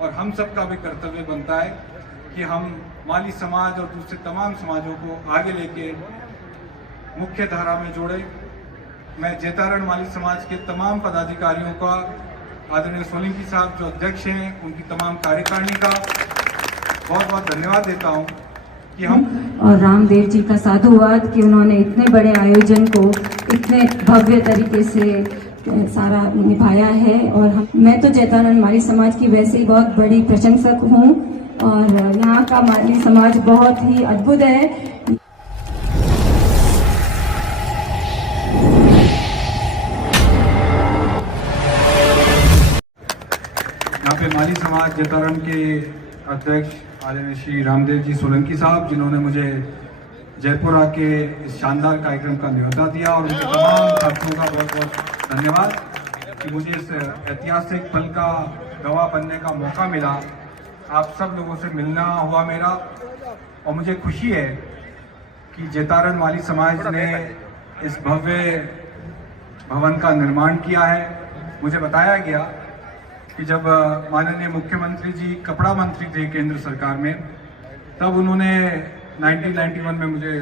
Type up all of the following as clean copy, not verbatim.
और हम सब का भी कर्तव्य बनता है कि हम माली समाज और दूसरे तमाम समाजों को आगे लेके मुख्य धारा में जोड़े। मैं जैतारण माली समाज के तमाम पदाधिकारियों का, आदरणीय सोलंकी साहब जो अध्यक्ष हैं, उनकी तमाम कार्यकारिणी का बहुत बहुत धन्यवाद देता हूं कि हम और रामदेव जी का साधुवाद कि उन्होंने इतने बड़े आयोजन को इतने भव्य तरीके से सारा निभाया है। और मैं तो जैतारण माली समाज की वैसे ही बहुत बड़ी प्रशंसक हूँ और यहाँ का माली समाज बहुत ही अद्भुत है। यहाँ पे माली समाज जैतारण के अध्यक्ष आदरणीय श्री रामदेव जी सोलंकी साहब, जिन्होंने मुझे जयपुर आके इस शानदार कार्यक्रम का न्योता दिया, और उनके तमाम साथियों का बहुत बहुत धन्यवाद कि मुझे इस ऐतिहासिक पल का गवाह बनने का मौका मिला। आप सब लोगों से मिलना हुआ मेरा, और मुझे खुशी है कि जैतारण माली समाज ने इस भव्य भवन का निर्माण किया है। मुझे बताया गया कि जब माननीय मुख्यमंत्री जी कपड़ा मंत्री थे केंद्र सरकार में, तब उन्होंने 1991 में मुझे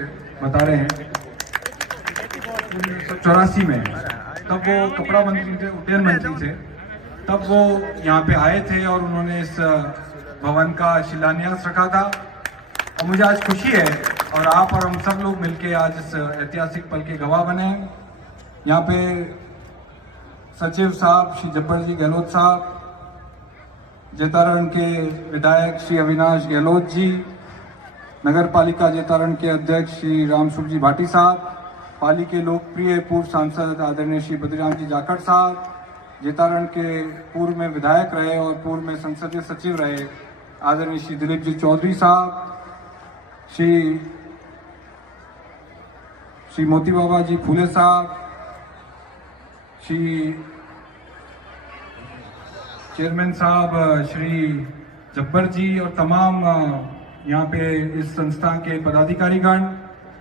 बता रहे हैं 1984 में, तब वो कपड़ा मंत्री थे, उड्डयन मंत्री थे, तब वो यहाँ पे आए थे और उन्होंने इस भवन का शिलान्यास रखा था। और मुझे आज खुशी है और आप और हम सब लोग मिलके आज इस ऐतिहासिक पल के गवाह बने हैं। यहाँ पे सचिव साहब श्री जब्बर जी गहलोत साहब, जैतारण के विधायक श्री अविनाश गहलोत जी, नगर पालिका जैतारण के अध्यक्ष श्री रामसुख जी भाटी साहब, पाली के लोकप्रिय पूर्व सांसद आदरणीय श्री बद्रीराम जी जाखड़ साहब, जैतारण के पूर्व में विधायक रहे और पूर्व में संसदीय सचिव रहे आदरणीय श्री दिलीप जी चौधरी साहब, श्री मोती बाबा जी फूले साहब, श्री चेयरमैन साहब श्री जब्बर जी, और तमाम यहाँ पे इस संस्था के पदाधिकारीगण,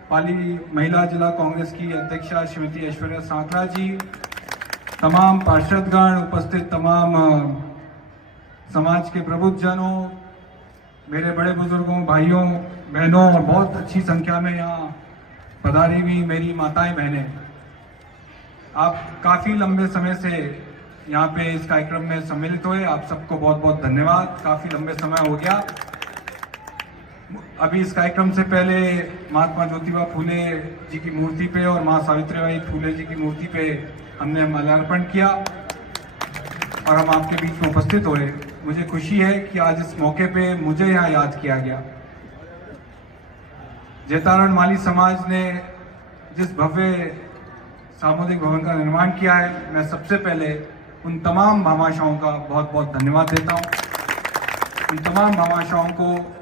पाली महिला जिला कांग्रेस की अध्यक्षा श्रीमती ऐश्वर्या सांकरा जी, तमाम पार्षदगण, उपस्थित तमाम समाज के प्रबुद्धजनों, मेरे बड़े बुजुर्गों, भाइयों बहनों, और बहुत अच्छी संख्या में यहाँ पधारी हुई मेरी माताएं बहनें, आप काफ़ी लंबे समय से यहाँ पे इस कार्यक्रम में सम्मिलित हुए। आप सबको बहुत बहुत धन्यवाद। काफ़ी लंबे समय हो गया। अभी इस कार्यक्रम से पहले महात्मा ज्योतिबा फूले जी की मूर्ति पे और माँ सावित्रीबाई फूले जी की मूर्ति पे हमने माल्यार्पण किया और हम आपके बीच में उपस्थित हुए। मुझे खुशी है कि आज इस मौके पे मुझे यहाँ याद किया गया। जैतारण माली समाज ने जिस भव्य सामुदायिक भवन का निर्माण किया है, मैं सबसे पहले उन तमाम भामाशाहों का बहुत बहुत धन्यवाद देता हूँ। उन तमाम भामाशाहों को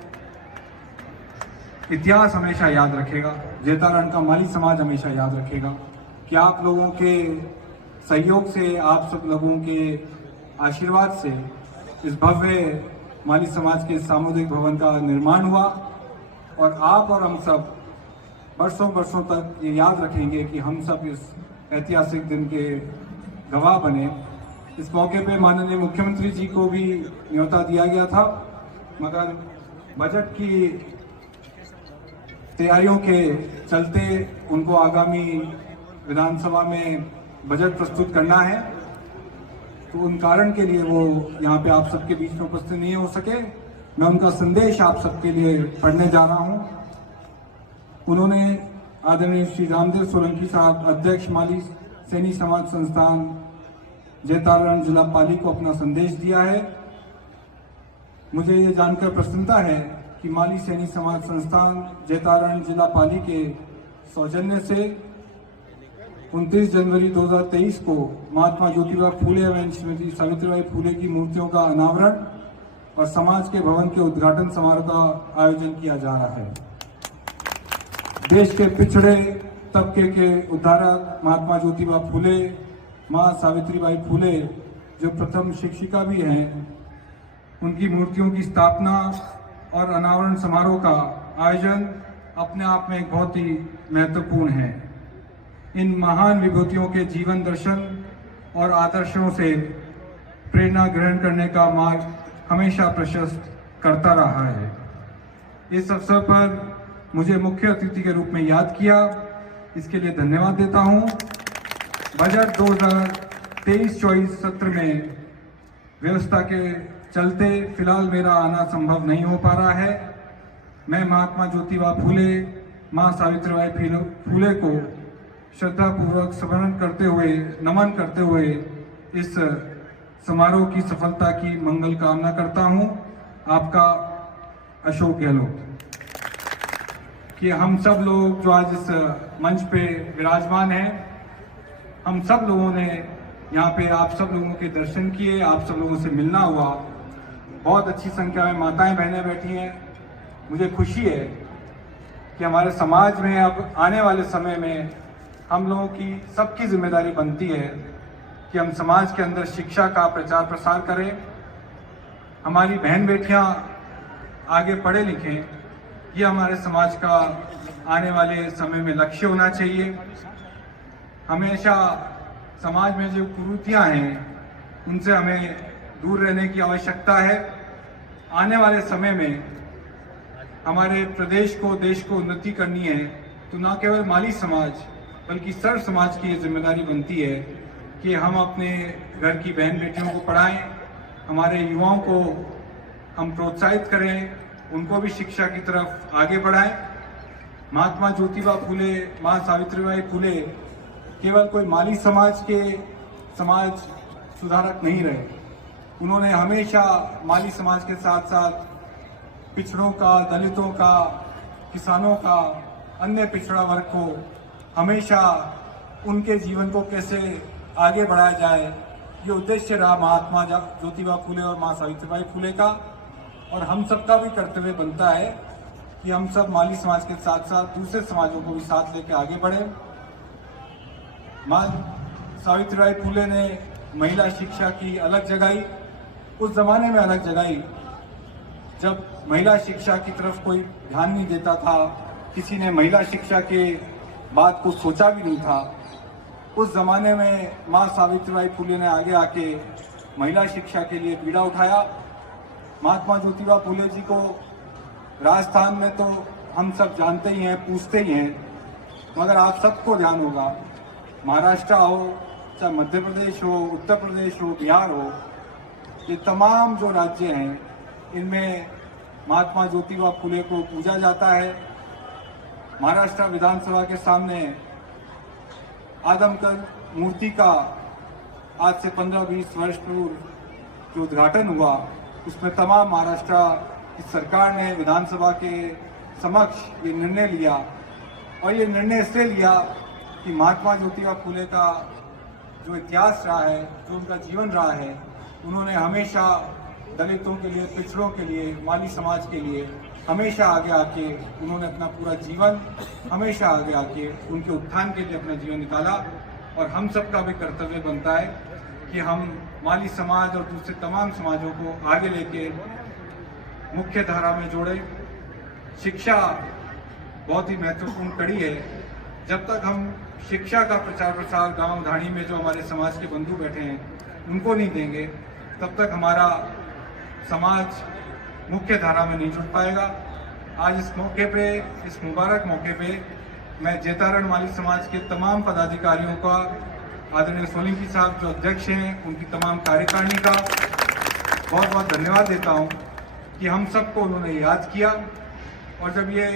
इतिहास हमेशा याद रखेगा, जैतारण का माली समाज हमेशा याद रखेगा कि आप लोगों के सहयोग से, आप सब लोगों के आशीर्वाद से इस भव्य माली समाज के सामुदायिक भवन का निर्माण हुआ, और आप और हम सब बरसों बरसों तक ये याद रखेंगे कि हम सब इस ऐतिहासिक दिन के गवाह बने। इस मौके पे माननीय मुख्यमंत्री जी को भी न्योता दिया गया था, मगर बजट की तैयारियों के चलते उनको आगामी विधानसभा में बजट प्रस्तुत करना है, तो उन कारण के लिए वो यहाँ पे आप सबके बीच में उपस्थित नहीं हो सके। मैं उनका संदेश आप सबके लिए पढ़ने जा रहा हूँ। उन्होंने आदरणीय श्री रामदेव सोलंकी साहब, अध्यक्ष माली सैनी समाज संस्थान जैतारण जिला पाली को अपना संदेश दिया है। मुझे ये जानकर प्रसन्नता है कि माली सैनी समाज संस्थान जैतारण जिला पाली के सौजन्य से 29 जनवरी 2023 को महात्मा ज्योतिबा फूले एवं श्रीमती सावित्रीबाई फूले की मूर्तियों का अनावरण और समाज के भवन के उद्घाटन समारोह का आयोजन किया जा रहा है। देश के पिछड़े तबके के उद्धारक महात्मा ज्योतिबा फूले, माँ सावित्रीबाई फूले जो प्रथम शिक्षिका भी हैं, उनकी मूर्तियों की स्थापना और अनावरण समारोह का आयोजन अपने आप में एक बहुत ही महत्वपूर्ण है। इन महान विभूतियों के जीवन दर्शन और आदर्शों से प्रेरणा ग्रहण करने का मार्ग हमेशा प्रशस्त करता रहा है। इस अवसर पर मुझे मुख्य अतिथि के रूप में याद किया, इसके लिए धन्यवाद देता हूं। बजट 2023-24 सत्र में व्यवस्था के चलते फिलहाल मेरा आना संभव नहीं हो पा रहा है। मैं महात्मा ज्योतिबा फूले, मां सावित्रीबाई फूले को श्रद्धापूर्वक स्मरण करते हुए, नमन करते हुए इस समारोह की सफलता की मंगल कामना करता हूं। आपका अशोक गहलोत। कि हम सब लोग जो आज इस मंच पे विराजमान हैं, हम सब लोगों ने यहाँ पे आप सब लोगों के दर्शन किए, आप सब लोगों से मिलना हुआ। बहुत अच्छी संख्या में माताएं बहनें बैठी हैं। मुझे खुशी है कि हमारे समाज में अब आने वाले समय में हम लोगों की सबकी जिम्मेदारी बनती है कि हम समाज के अंदर शिक्षा का प्रचार प्रसार करें, हमारी बहन बेटियां आगे पढ़े लिखें। ये हमारे समाज का आने वाले समय में लक्ष्य होना चाहिए। हमेशा समाज में जो कुरीतियां हैं उनसे हमें दूर रहने की आवश्यकता है। आने वाले समय में हमारे प्रदेश को, देश को उन्नति करनी है तो न केवल माली समाज बल्कि सर्व समाज की ये जिम्मेदारी बनती है कि हम अपने घर की बहन बेटियों को पढ़ाएं, हमारे युवाओं को हम प्रोत्साहित करें, उनको भी शिक्षा की तरफ आगे बढ़ाएं। महात्मा ज्योतिबा फूले, मां सावित्रीबाई फूले केवल कोई माली समाज सुधारक नहीं रहे। उन्होंने हमेशा माली समाज के साथ साथ पिछड़ों का, दलितों का, किसानों का, अन्य पिछड़ा वर्ग को हमेशा उनके जीवन को कैसे आगे बढ़ाया जाए, ये उद्देश्य रहा महात्मा ज्योतिबा फूले और मां सावित्रीबाई फूले का। और हम सबका भी कर्तव्य बनता है कि हम सब माली समाज के साथ साथ दूसरे समाजों को भी साथ लेकर आगे बढ़े। मां सावित्रीबाई फूले ने महिला शिक्षा की अलग जगाई, उस जमाने में अलग जगाई जब महिला शिक्षा की तरफ कोई ध्यान नहीं देता था, किसी ने महिला शिक्षा के बात को सोचा भी नहीं था। उस जमाने में मां सावित्रीबाई फूले ने आगे आके महिला शिक्षा के लिए बीड़ा उठाया। महात्मा ज्योतिबा फूले जी को राजस्थान में तो हम सब जानते ही हैं, पूछते ही हैं, मगर आप सबको ध्यान होगा, महाराष्ट्र हो, चाहे मध्य प्रदेश हो, उत्तर प्रदेश हो, बिहार हो, ये तमाम जो राज्य हैं इनमें महात्मा ज्योतिबा फूले को पूजा जाता है। महाराष्ट्र विधानसभा के सामने आदमकद मूर्ति का आज से 15-20 वर्ष पूर्व जो उद्घाटन हुआ, उसमें तमाम महाराष्ट्र की सरकार ने विधानसभा के समक्ष ये निर्णय लिया। और ये निर्णय इसलिए लिया कि महात्मा ज्योतिबा फूले का जो इतिहास रहा है, जो उनका जीवन रहा है, उन्होंने हमेशा दलितों के लिए, पिछड़ों के लिए, माली समाज के लिए हमेशा आगे आके उन्होंने अपना पूरा जीवन हमेशा आगे आके उनके उत्थान के लिए अपना जीवन निकाला। और हम सबका भी कर्तव्य बनता है कि हम माली समाज और दूसरे तमाम समाजों को आगे लेके मुख्य धारा में जोड़े। शिक्षा बहुत ही महत्वपूर्ण कड़ी है। जब तक हम शिक्षा का प्रचार प्रसार गांव धाड़ी में जो हमारे समाज के बंधु बैठे हैं उनको नहीं देंगे, तब तक हमारा समाज मुख्य धारा में नहीं जुड़ पाएगा। आज इस मौके पे, इस मुबारक मौके पे मैं जेतारण माली समाज के तमाम पदाधिकारियों का, आदरणीय सोलंकी साहब जो अध्यक्ष हैं, उनकी तमाम कार्यकारिणी का बहुत बहुत धन्यवाद देता हूं कि हम सबको उन्होंने याद किया। और जब ये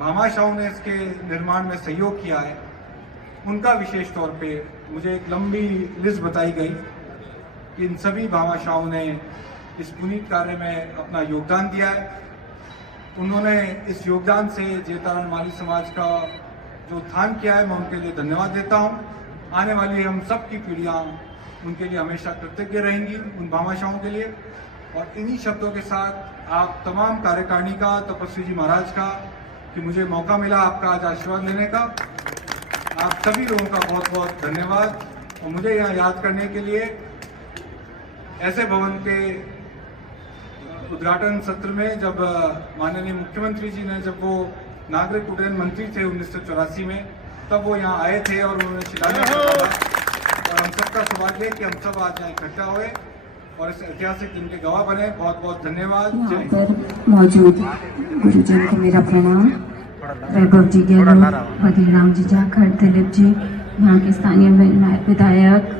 भामाशाहों ने इसके निर्माण में सहयोग किया है, उनका विशेष तौर पे मुझे एक लंबी लिस्ट बताई गई कि इन सभी भामाशाहों ने इस पुनीत कार्य में अपना योगदान दिया है। उन्होंने इस योगदान से जेतारण माली समाज का जो उत्थान किया है, मैं उनके लिए धन्यवाद देता हूं। आने वाली हम सब की पीढ़ियां उनके लिए हमेशा कृतज्ञ रहेंगी, उन भामाशाहों के लिए। और इन्हीं शब्दों के साथ आप तमाम कार्यकारिणी का, तपस्वी जी महाराज का, कि मुझे मौका मिला आपका आज आशीर्वाद लेने का, आप सभी लोगों का बहुत बहुत धन्यवाद। और मुझे यहाँ याद करने के लिए ऐसे भवन के उद्घाटन सत्र में जब माननीय मुख्यमंत्री जी ने, जब वो नागरिक उड्डयन मंत्री थे 1984 में, तब वो यहाँ आए थे और उन्होंने शिलान्यास किया था। और हम सबका सौभाग्य है कि हम सब आज यहाँ इकट्ठा हुए और इस ऐतिहासिक दिन के गवाह बने। बहुत बहुत धन्यवाद। यहाँ जय हिंद। पर मौजूद गुरुजन को मेरा प्रणाम। वैभव जी गहलोत, वकील राम जी जाखड़, दिलीप जी, यहाँ के स्थानीय विधायक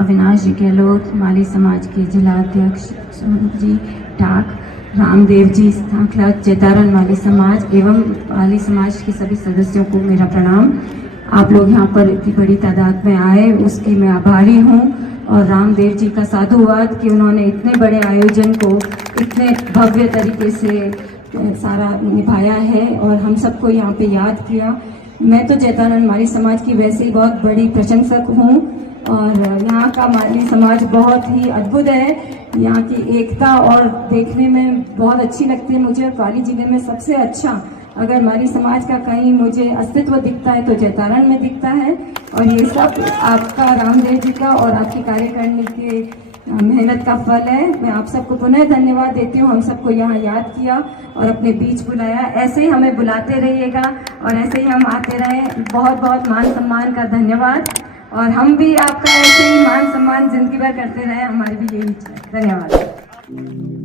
अविनाश जी गहलोत, माली समाज के जिला अध्यक्ष सोनू जी टाक, रामदेव जी सांखला, जैतारण माली समाज एवं माली समाज के सभी सदस्यों को मेरा प्रणाम। आप लोग यहाँ पर इतनी बड़ी तादाद में आए, उसकी मैं आभारी हूँ। और रामदेव जी का साधुवाद कि उन्होंने इतने बड़े आयोजन को इतने भव्य तरीके से सारा निभाया है और हम सबको यहाँ पे याद किया। मैं तो जैतारण माली समाज की वैसे ही बहुत बड़ी प्रशंसक हूँ और यहाँ का माली समाज बहुत ही अद्भुत है। यहाँ की एकता और देखने में बहुत अच्छी लगती है मुझे। पाली जिले में सबसे अच्छा अगर माली समाज का कहीं मुझे अस्तित्व दिखता है तो जैतारण में दिखता है। और ये सब आपका रामदेव जी का और आपकी कार्य करने के मेहनत का फल है। मैं आप सबको पुनः धन्यवाद देती हूँ। हम सबको यहाँ याद किया और अपने बीच बुलाया। ऐसे ही हमें बुलाते रहिएगा और ऐसे ही हम आते रहें। बहुत बहुत मान सम्मान का धन्यवाद और हम भी आपका ऐसे ही मान सम्मान जिंदगी भर करते रहे। हमारी भी यही इच्छा है। धन्यवाद।